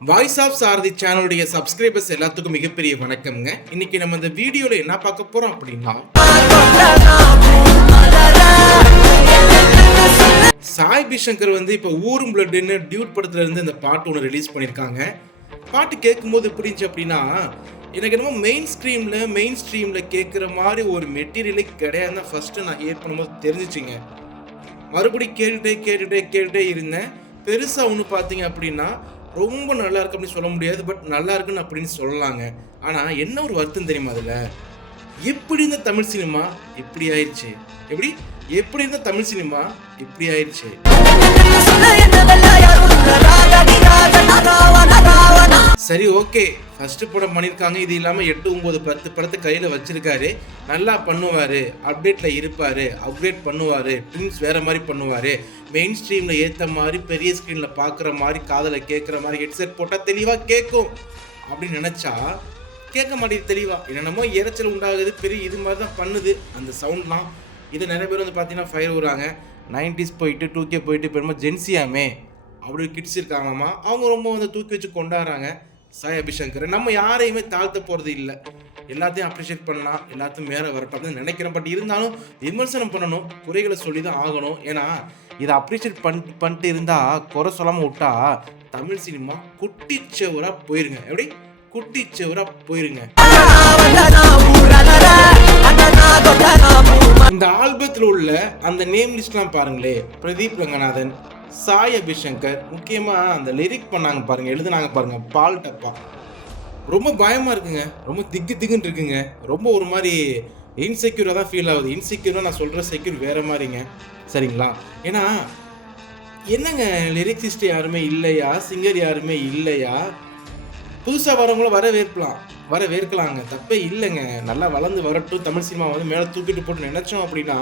Voice of சாரதி சேனலுடைய subscribers எல்லாத்துக்கும் மிகப்பெரிய வணக்கம்ங்க. இன்னைக்கு நம்ம இந்த வீடியோல என்ன பார்க்க போறோம் அப்படின்னா, சாய் பிஷங்கர் இப்போ ஊரும் பிளட்னு டியூட் படத்துல இருந்து இந்த பாட்டு ஒன்று ரிலீஸ் பண்ணியிருக்காங்க. பாட்டு கேட்கும்போது எப்படி இருந்துச்சு அப்படின்னா, எனக்கு என்னமோ மெயின் ஸ்ட்ரீம்ல கேட்குற மாதிரி ஒரு மெட்டீரியலே கிடையாதுன்னு ஃபர்ஸ்ட் நான் ஹியர் பண்ணும்போது தெரிஞ்சிச்சிங்க. மறுபடியும் கேட்டுட்டே இருந்தேன். பெருசா ஒன்று பார்த்தீங்க அப்படின்னா ரொம்ப நல்லா இருக்கு அப்படின்னு சொல்ல முடியாது, பட் நல்லா இருக்குன்னு அப்படின்னு சொல்லலாங்க. ஆனால் என்ன ஒரு வருத்தம் தெரியுமா, அதில் எப்படி இருந்த தமிழ் சினிமா இப்படி ஆயிடுச்சு, எப்படி இருந்த தமிழ் சினிமா இப்படி ஆயிடுச்சு. சரி, ஓகே, ஃபர்ஸ்ட் படம் பண்ணியிருக்காங்க. இது இல்லாமல் 8, 9, 10 படத்தை கையில் வச்சிருக்காரு. நல்லா பண்ணுவார், அப்டேட்டில் இருப்பார், அப்டேட் பண்ணுவார், ட்வின்ஸ் வேறு மாதிரி பண்ணுவார், மெயின் ஸ்ட்ரீமில் ஏற்ற மாதிரி பெரிய ஸ்க்ரீனில் பார்க்குற மாதிரி காதில் கேட்குற மாதிரி ஹெட்செட் போட்டால் தெளிவாக கேட்கும் அப்படின்னு நினச்சா கேட்க மாட்டேங்குது தெளிவாக. என்னென்னமோ இறைச்சல் உண்டாகுது, பெரிய இது மாதிரி தான் பண்ணுது அந்த சவுண்ட்லாம். இதை நிறைய பேர் பார்த்தீங்கன்னா ஃபயர் விடுறாங்க. 90s போயிட்டு 2K போயிட்டு இப்போ ரொம்ப ஜென்சியாமே அப்படி கிட்ஸ் இருக்காங்கம்மா, அவங்க ரொம்ப தூக்கி வச்சு கொண்டாடுறாங்க சாய் அபிஷங்கர். நம்ம யாரையுமே தாழ்த்த போகிறது இல்லை, எல்லாத்தையும் அப்ரிஷியேட் பண்ணலாம், எல்லாத்தையும் மேலே வரட்டும் அப்படின்னு நினைக்கிறேன். பட் இருந்தாலும் விமர்சனம் பண்ணணும், குறைகளை சொல்லி தான் ஆகணும். ஏன்னா இதை அப்ரிஷியேட் பண்ணிட்டு இருந்தால், குறை சொல்லாமல் விட்டா தமிழ் சினிமா குட்டிச்சவராக போயிருங்க. குட்டிச்சவராக போயிருங்க. இந்த ஆல்பத்தில் உள்ள அந்த நேம் லிஸ்ட்லாம் பாருங்களே, பிரதீப் ரங்கநாதன், சாய் அபிஷங்கர், முக்கியமாக அந்த லிரிக் பண்ணாங்க பாருங்க, எழுதுனாங்க பாருங்க, பால் டப்பா, ரொம்ப பயமாக இருக்குங்க, ரொம்ப திக்குன்னு இருக்குங்க, ரொம்ப ஒரு மாதிரி இன்செக்யூராக தான் ஃபீல் ஆகுது. இன்செக்யூராக நான் சொல்கிற செக்யூர் வேறு மாதிரிங்க, சரிங்களா? ஏன்னா என்னங்க, லிரிக்ஸிஸ்ட் யாருமே இல்லையா, சிங்கர் யாருமே இல்லையா? புதுசாக வரவங்கள வரவேற்கலாங்க, தப்பே இல்லைங்க. நல்லா வளர்ந்து வரட்டும், தமிழ் சினிமா மேலே தூக்கிட்டு போட்டு நினைச்சோம் அப்படின்னா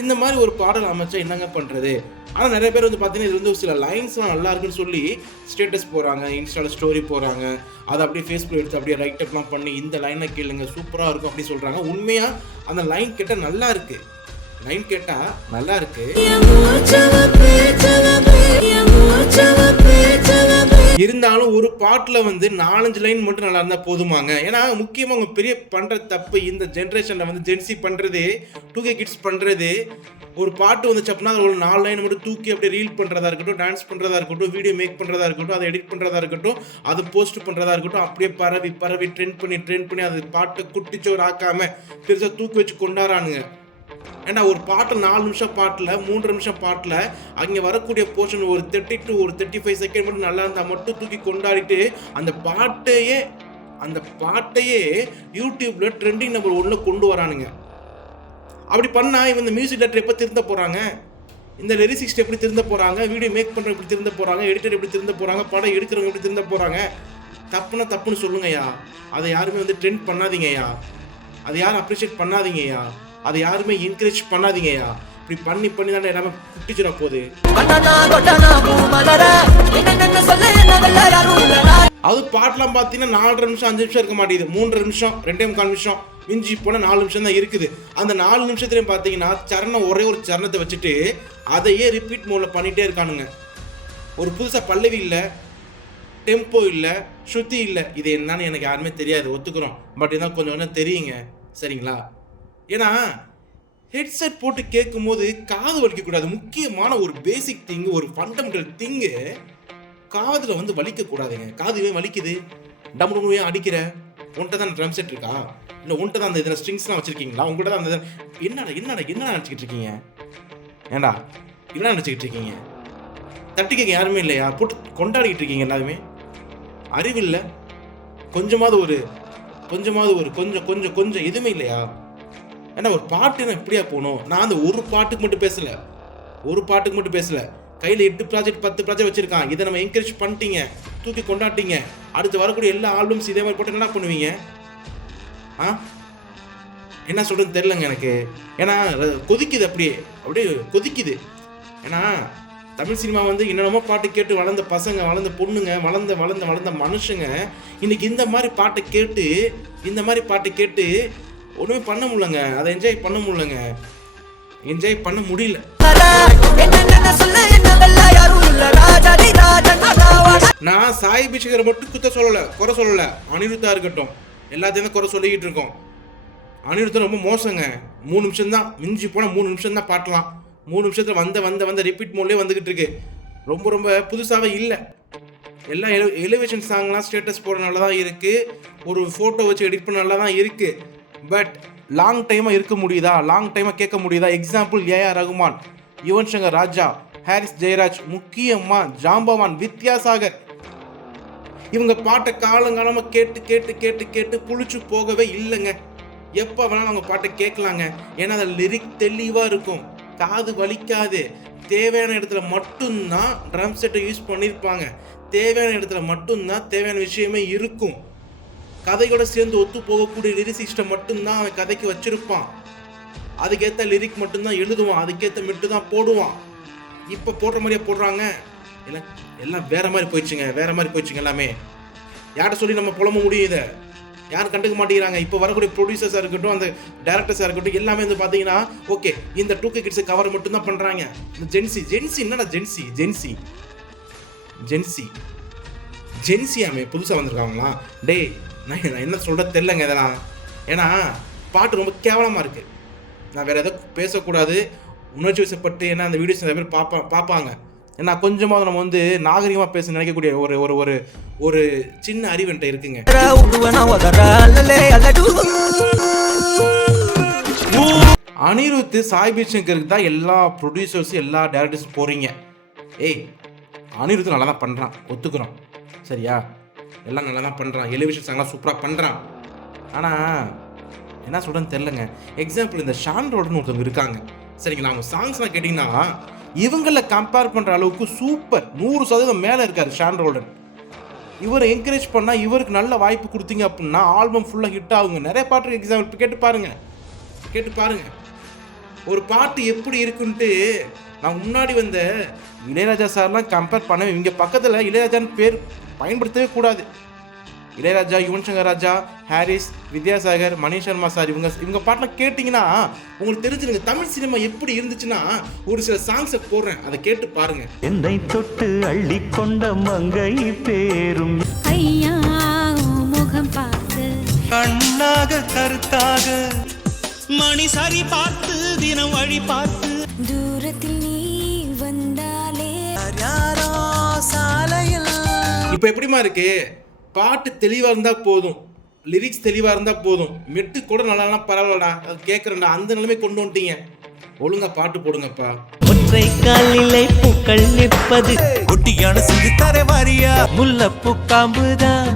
இந்த மாதிரி ஒரு பாடல் அமைச்சா என்னங்க பண்ணுறது? ஆனால் நிறைய பேர் பார்த்தீங்கன்னா இது ஒரு சில லைன்ஸ்லாம் நல்லா இருக்குன்னு சொல்லி ஸ்டேட்டஸ் போகிறாங்க, இன்ஸ்டாவில் ஸ்டோரி போகிறாங்க, அதை அப்படியே ஃபேஸ்புக் எடுத்து அப்படியே ரைட் அப்லாம் பண்ணி இந்த லைனை கேளுங்க சூப்பராக இருக்கும் அப்படி சொல்கிறாங்க. உண்மையாக அந்த லைன் கேட்டால் நல்லா இருக்கு, இருந்தாலும் ஒரு பாட்டில் 4-5 லைன் மட்டும் நல்லா இருந்தால் போதுமாங்க. ஏன்னா முக்கியமாக அவங்க பெரிய பண்ணுற தப்பு இந்த ஜென்ரேஷனில் ஜென்சி பண்ணுறது, 2K கிட்ஸ் பண்ணுறது, ஒரு பாட்டு வந்துச்சு அப்படின்னா அது ஒரு 4 லைன் மட்டும் தூக்கி அப்படியே ரீல் பண்ணுறதா இருக்கட்டும், டான்ஸ் பண்ணுறதா இருக்கட்டும், வீடியோ மேக் பண்ணுறதா இருக்கட்டும், அதை எடிட் பண்ணுறதா இருக்கட்டும், அதை போஸ்ட் பண்ணுறதா இருக்கட்டும், அப்படியே பரவி ட்ரெண்ட் பண்ணி அது பாட்டை குட்டிச்சோர் ஆக்காமல் பெருசாக தூக்கி வச்சு கொண்டாடுறானுங்க. ஏன்னா ஒரு பாட்டு 4 நிமிஷம் பாட்டில் 3 நிமிஷம் பாட்டில் அங்கே வரக்கூடிய போர்ஷன் ஒரு 30 to 35 செகண்ட் மட்டும் நல்லா இருந்தால் மட்டும் தூக்கி கொண்டாடிட்டு அந்த பாட்டையே யூடியூப்ல ட்ரெண்டிங் நம்பர் 1 கொண்டு வரானுங்க. அப்படி பண்ணால் இந்த மியூசிக் டைரக்டர் எப்போ திருந்த போகிறாங்க, இந்த லிரிசிஸ்ட் எப்படி திருந்த போகிறாங்க, வீடியோ மேக் பண்ணுற எப்படி திருந்த போகிறாங்க, எடிட்டர் எப்படி திருந்த போகிறாங்க, படம் எடுக்கிறவங்க எப்படி திருந்த போகிறாங்க? தப்புன்னு சொல்லுங்கய்யா. அதை யாருமே ட்ரெண்ட் பண்ணாதீங்கய்யா, அதை யாரும் அப்ரிஷியேட் பண்ணாதீங்கய்யா, அதை யாருமே என்கரேஜ் பண்ணாதீங்கய்யா. இப்படி பண்ணி தானே எல்லாமே குட்டிச்சுடா போகுது. அது பாட்டெலாம் பார்த்தீங்கன்னா 4.5 நிமிஷம் 5 நிமிஷம் இருக்க மாட்டேங்குது, 3 நிமிஷம் 2.25 நிமிஷம், மிஞ்சி போனால் 4 நிமிஷம் தான் இருக்குது. அந்த 4 நிமிஷத்துலையும் பார்த்தீங்கன்னா ஒரே ஒரு சரணத்தை வச்சுட்டு அதையே ரிப்பீட் மோடில் பண்ணிகிட்டே இருக்கானுங்க. ஒரு புதுசாக பல்லவி இல்லை, டெம்போ இல்லை, ஸ்ருதி இல்லை. இது என்னன்னு எனக்கு யாருமே தெரியாது, ஒத்துக்கிறோம். பட் இதான் கொஞ்சம் தெரியுங்க, சரிங்களா? ஏன்னா ஹெட்செட் போட்டு கேட்கும்போது காது வலிக்கக்கூடாது. முக்கியமான ஒரு பேசிக் திங்கு, ஒரு ஃபண்டமெண்டல் திங்கு, காதில் வலிக்கக்கூடாதுங்க. காதுவே வலிக்குது, டம்முன்னு அடிக்கிற, உன்ட்ட தான் ட்ரம் செட் இருக்கா, இல்லை உன்ட்ட தான் அந்த இதில் ஸ்ட்ரிங்ஸ்லாம் வச்சுருக்கீங்களா, உங்கள்கிட்ட தான் அந்த என்னடா நினச்சிக்கிட்டு இருக்கீங்க? ஏண்டா என்ன நினச்சிக்கிட்டு இருக்கீங்க? தட்டிக்க யாருமே இல்லையா? போட்டு கொண்டாடிக்கிட்டு இருக்கீங்க எல்லாருமே. அறிவில்லை, கொஞ்சமாவது கொஞ்சம் எதுவுமே இல்லையா? ஏன்னா ஒரு பாட்டுன்னா எப்படியா போகணும்? நான் அந்த ஒரு பாட்டுக்கு மட்டும் பேசல, கையில் 8 ப்ராஜெக்ட் 10 ப்ராஜெக்ட் வச்சிருக்கான். இதை நம்ம என்கரேஜ் பண்ணிட்டீங்க, தூக்கி கொண்டாட்டிங்க. அடுத்து வரக்கூடிய எல்லா ஆல்பம்ஸ் இதே மாதிரி போட்டு என்ன பண்ணுவீங்க? என்ன சொல்றதுன்னு தெரியலங்க எனக்கு. ஏன்னா கொதிக்குது, அப்படியே கொதிக்குது. ஏன்னா தமிழ் சினிமா என்னென்னமோ பாட்டு கேட்டு வளர்ந்த பசங்க, வளர்ந்த பொண்ணுங்க, வளர்ந்த மனுஷங்க இன்னைக்கு இந்த மாதிரி பாட்டை கேட்டு ஒன்றுமே பண்ண முடியலங்க, அதை என்ஜாய் பண்ண முடியல. நான் சாய் பிஷகரை மட்டும் குத்த சொல்லலை, குறை சொல்லலை. அனிருத்தா இருக்கட்டும், எல்லாத்தையும் தான் குறை சொல்லிக்கிட்டு இருக்கோம். அனிருத்தா ரொம்ப மோசங்க. 3 நிமிஷம் தான், மிஞ்சி போனால் 3 நிமிஷம் தான் பாட்டலாம். 3 நிமிஷத்தில் வந்த ரிப்பீட் மோட்லேயே வந்துக்கிட்டு இருக்கு. ரொம்ப புதுசாகவே இல்லை. எல்லாம் எலிவேஷன் சாங்லாம் ஸ்டேட்டஸ் போட நல்லா தான் இருக்குது, ஒரு ஃபோட்டோ வச்சு எடிட் பண்ண நல்லா தான் இருக்குது. பட் லாங் டைமாக இருக்க முடியுதா, லாங் டைமாக கேட்க முடியுதா? எக்ஸாம்பிள் ஏஆர் ரகுமான், யுவன் சங்கர் ராஜா, ஹாரிஸ் ஜெயராஜ், முக்கியமாக ஜாம்பவான், வித்யாசாகர், இவங்க பாட்டை காலங்காலமாக கேட்டு கேட்டு கேட்டு கேட்டு புளிச்சு போகவே இல்லைங்க. எப்போ வேணாலும் அவங்க பாட்டை கேட்கலாங்க. ஏன்னா அதில் லிரிக் தெளிவாக இருக்கும், காது வலிக்காது. தேவையான இடத்துல மட்டும்தான் ட்ரம் செட்டை யூஸ் பண்ணியிருப்பாங்க. தேவையான இடத்துல மட்டும்தான் தேவையான விஷயமே இருக்கும். கதையோட சேர்ந்து ஒத்து போகக்கூடிய லிரிசிஸ்ட்டை மட்டும்தான் அவன் கதைக்கு வச்சிருப்பான். அதுக்கேற்ற லிரிக் மட்டும்தான் எழுதுவான், அதுக்கேற்ற மிட்டு தான் போடுவான். இப்போ போடுற மாதிரியே போடுறாங்க. எல்லாம் வேற மாதிரி போயிடுச்சுங்க எல்லாமே. யார்கிட்ட சொல்லி நம்ம புலம்ப முடியும்? இதை யாரும் கண்டுக்க மாட்டேங்கிறாங்க. இப்போ வரக்கூடிய ப்ரொடியூசர்ஸாக இருக்கட்டும், அந்த டேரக்டர்ஸாக இருக்கட்டும், எல்லாமே வந்து பார்த்தீங்கன்னா ஓகே இந்த 2K கிட்ஸை கவர் மட்டும் தான் பண்ணுறாங்க. இந்த ஜென்சி என்னடா ஜென்சியாமே புதுசாக வந்திருக்காங்களா? டேய் நான் என்ன சொல்கிறது தெரிலங்க இதெல்லாம். ஏன்னா பாட்டு ரொம்ப கேவலமாக இருக்குது. நான் வேறு எதாவது பேசக்கூடாது, உணர்ச்சி வசப்பட்டு. ஏன்னா அந்த வீடியோஸ் நிறைய பேர் பார்ப்பாங்க. ஏன்னா கொஞ்சமாக நம்ம வந்து நாகரிகமாக பேச நினைக்கக்கூடிய ஒரு சின்ன அறிவென்ட்ட இருக்குங்க. அனிருத் சாய் பிஷகருக்கு தான் எல்லா ப்ரொடியூசர்ஸும் எல்லா டேரக்டர்ஸும் போகிறீங்க. அனிருத் நல்லா தான் பண்ணுறான், ஒத்துக்கிறோம், சரியா? எல்லாம் நல்லா தான் பண்ணுறான், எலிவேஷன் சாங்லாம் சூப்பராக பண்ணுறான். ஆனால் என்ன சொல்கிறேன்னு தெரிலங்க. எக்ஸாம்பிள் இந்த ஷான் ரோல்டன் ஒருத்தவங்க இருக்காங்க, சரிங்களா? அவங்க சாங்ஸ்லாம் கேட்டிங்கன்னா இவங்கள கம்பேர் பண்ணுற அளவுக்கு சூப்பர் 100% மேலே இருக்கார் ஷான் ரோல்டன். இவரை என்கரேஜ் பண்ணால், இவருக்கு நல்ல வாய்ப்பு கொடுத்தீங்க அப்படின்னா ஆல்பம் ஃபுல்லாக ஹிட் ஆகுங்க. நிறைய பாட்டு எக்ஸாம்பிள் கேட்டு பாருங்க. ஒரு பாட்டு எப்படி இருக்குன்ட்டு நான் முன்னாடி வந்த இளையராஜா சார்லாம் கம்பேர் பண்ண, இவங்க பக்கத்தில் இளையராஜான்னு பேர் பயன்படுத்தவே கூடாது. இளையராஜா, யுவன் சங்கர் ராஜா, ஹாரிஸ், வித்யாசாகர், மணி சர்மா சார், இவங்க பாட்டெலாம் கேட்டிங்கன்னா உங்களுக்கு தெரிஞ்சுருங்க தமிழ் சினிமா எப்படி இருந்துச்சுன்னா. ஒரு சில சாங்ஸை போடுறேன், அதை கேட்டு பாருங்க. என்னை தொட்டு அள்ளி கொண்ட மங்கை பேரும் ஐயா முகம் பார்த்து கண்ணாக கருத்தாக மணி சரி பார்த்து தினம் வழி பார்த்து தூரத்தில் நீ வந்தாலே யாரோ சாலையில். இப்போ எப்படிமா இருக்கு? பாட்டு தெளிவாக இருந்தால் போதும், லிரிக்ஸ் தெளிவாக இருந்தால் போதும், மெட்டு கூட நல்லா பரவாயில்லடா, அது கேட்குறேன்டா, அந்த நிலைமை கொண்டு வந்துட்டீங்க. ஒழுங்கா பாட்டு போடுங்கப்பா. ஒற்றை காலிலே பூக்கள் நிற்பது ஒட்டியான சிறு தர வாரியா முல்லை பூக்காம்புதான்.